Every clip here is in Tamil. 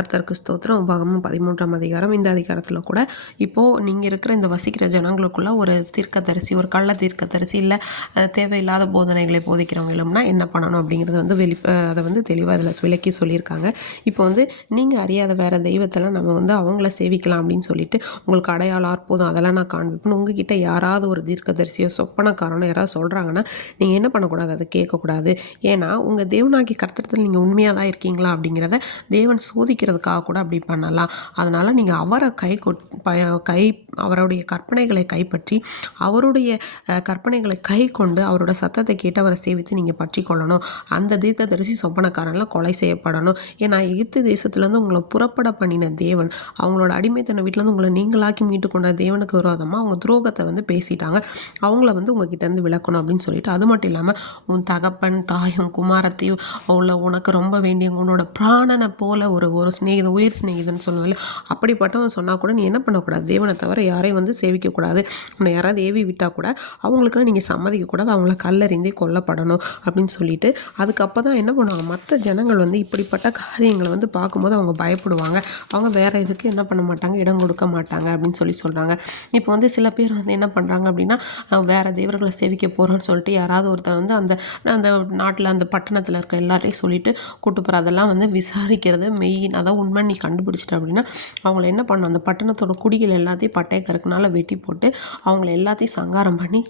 கர்த்தருக்கு ஸ்தோத்திரம். உபாகமம் 13ஆம் அதிகாரம். இந்த அதிகாரத்தில் கூட இப்போது நீங்கள் இருக்கிற இந்த வசிக்கிற ஜனங்களுக்குள்ள ஒரு தீர்க்கதரிசி, ஒரு கள்ள தீர்க்கதரிசி இல்லை தேவையில்லாத போதனைகளை போதிக்கிறவங்க இல்லைன்னா என்ன பண்ணணும் அப்படிங்கிறத வந்து அதை வந்து தெளிவாக அதில் விளக்கி சொல்லியிருக்காங்க. இப்போ வந்து நீங்கள் அறியாத வேறு தெய்வத்தெல்லாம் நம்ம வந்து அவங்கள சேவிக்கலாம் அப்படின்னு சொல்லிட்டு உங்களுக்கு அடையாளம் அற்புதம் அதெல்லாம் நான் காண்பிப்பேன். உங்ககிட்ட யாராவது ஒரு தீர்க்கதரிசியோ சொப்பனக்காரனோ யாராவது சொல்கிறாங்கன்னா நீங்கள் என்ன பண்ணக்கூடாது, அதை கேட்கக்கூடாது. ஏன்னா உங்கள் தேவனாகி கர்த்தரத்தில் நீங்கள் உண்மையாக தான் இருக்கீங்களா அப்படிங்கிறத தேவன் சோதிக்கிறதுக்காக கூட அப்படி பண்ணலாம். அதனால் நீங்கள் அவரை அவருடைய கற்பனைகளை கைப்பற்றி அவருடைய கற்பனைகளை கை கொண்டு அவரோட சத்தத்தை கேட்டு அவரை சேவித்து நீங்கள் பற்றி கொள்ளணும். அந்த தீர்க்கதரிசி சொப்பனக்காரன்லாம் கொலை செய்யப்படணும். ஏன்னா எகிப்து தேசத்துலேருந்து உங்களை புறப்பட பண்ணின தேவன், அவங்களோட அடிமைத்தன வீட்டிலேருந்து உங்களை நீங்களாக்கி மீட்டு கொண்ட தேவனுக்கு விரோதமாக அவங்க துரோகத்தை வந்து பேசிட்டாங்க. அவங்கள வந்து உங்ககிட்டேருந்து விளக்கணும் அப்படின்னு சொல்லிட்டு, அது மட்டும் இல்லாமல் உன் தகப்பன் தாயும் குமாரத்தையும் உள்ள உனக்கு ரொம்ப வேண்டிய உன்னோட பிராணனை போல ஒரு ஸ்நேகிதன், உயிர் ஸ்நேகிதன் சொல்லுவாங்க. அப்படிப்பட்டவன் சொன்னால் கூட நீ என்ன பண்ணக்கூடாது, தேவனை தவிர யாரையும் வந்து சேவிக்கக்கூடாது. உன்னை யாராவது ஏவி விட்டால் கூட அவங்களுக்குலாம் நீங்கள் சம்மதிக்கக்கூடாது, அவங்கள கல்லறிந்தே கொல்லப்படணும் அப்படின்னு சொல்லிட்டு, அதுக்கப்புறம் தான் என்ன பண்ணுவாங்க, மற்ற ஜனங்கள் வந்து இப்படிப்பட்ட காரியங்களை வந்து பார்க்கும்போது அவங்க பயப்படுவாங்க. அவங்க வேறு இதுக்கு என்ன பண்ண மாட்டாங்க, இடம் கொடுக்க மாட்டாங்க அப்படின்னு சொல்கிறாங்க. இப்போ வந்து சில பேர் வந்து என்ன பண்ணுறாங்க அப்படின்னா, வேறு தேவர்களை சேவிக்க போகிறோன்னு சொல்லிட்டு யாராவது ஒருத்தர் வந்து அந்த நாட்டில் அந்த பட்டணத்தில் இருக்க எல்லாரையும் சொல்லிட்டு கூட்டு போகிற அதெல்லாம் வந்து விசாரிக்கிறது மெயின், அதான் உண்மை நீ கண்டுபிடிச்சிட்ட அப்படின்னா அவங்கள என்ன பண்ணணும், அந்த பட்டணத்தோட குடிகள் எல்லாத்தையும் பட்டய கருக்குனால வெட்டி போட்டு அவங்கள எல்லாத்தையும் சங்காரம் பண்ணி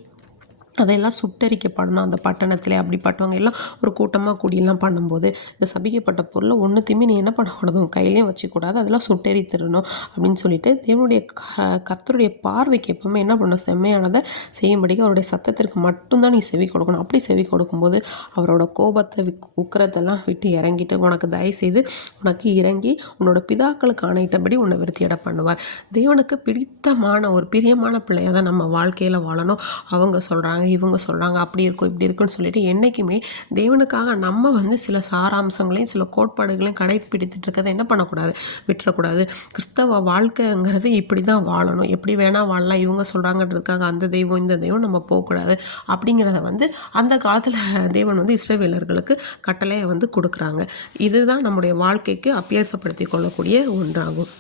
அதையெல்லாம் சுட்டரிக்கப்படணும் அந்த பட்டணத்தில். அப்படிப்பட்டவங்க எல்லாம் ஒரு கூட்டமாக கூடியெல்லாம் பண்ணும்போது இந்த சபிக்கப்பட்ட பொருளை ஒன்றுத்தையுமே நீ என்ன பண்ணக்கூடாது, கையிலையும் வச்சுக்கூடாது, அதெல்லாம் சுட்டெரித்திடணும் அப்படின்னு சொல்லிட்டு தேவனுடைய கர்த்தருடைய பார்வைக்கு எப்பவுமே என்ன பண்ணணும், செம்மையானதை செய்யும்படிக்கு அவருடைய சத்தத்திற்கு மட்டும்தான் நீ செவி கொடுக்கணும். அப்படி செவி கொடுக்கும்போது அவரோட கோபத்தை உக்கிரத்தெல்லாம் விட்டு இறங்கிட்டு உனக்கு தயவு செய்து உனக்கு இறங்கி உன்னோட பிதாக்களுக்கு ஆணையிட்டபடி உன்னை விருத்தியிட பண்ணுவார். தேவனுக்கு பிடித்தமான ஒரு பிரியமான பிள்ளையாக தான் நம்ம வாழ்க்கையில் வாழணும். அவங்க சொல்கிறாங்க, இவங்க சொல்கிறாங்க, அப்படி இருக்கும் இப்படி இருக்குன்னு சொல்லிட்டு என்றைக்குமே தேவனுக்காக நம்ம வந்து சில சாராம்சங்களையும் சில கோட்பாடுகளையும் கடைப்பிடித்துட்டு இருக்கிறத என்ன பண்ணக்கூடாது, விட்டுறக்கூடாது. கிறிஸ்தவ வாழ்க்கைங்கிறது இப்படி தான் வாழணும், எப்படி வேணால் வாழலாம், இவங்க சொல்கிறாங்கன்றதுக்காக அந்த தெய்வம் இந்த தெய்வம் நம்ம போகக்கூடாது அப்படிங்கிறத வந்து அந்த காலத்தில் தேவன் வந்து இஸ்ரவேலர்களுக்கு கட்டளையை வந்து கொடுக்குறாங்க. இதுதான் நம்முடைய வாழ்க்கைக்கு அபியாசப்படுத்தி கொள்ளக்கூடிய ஒன்றாகும்.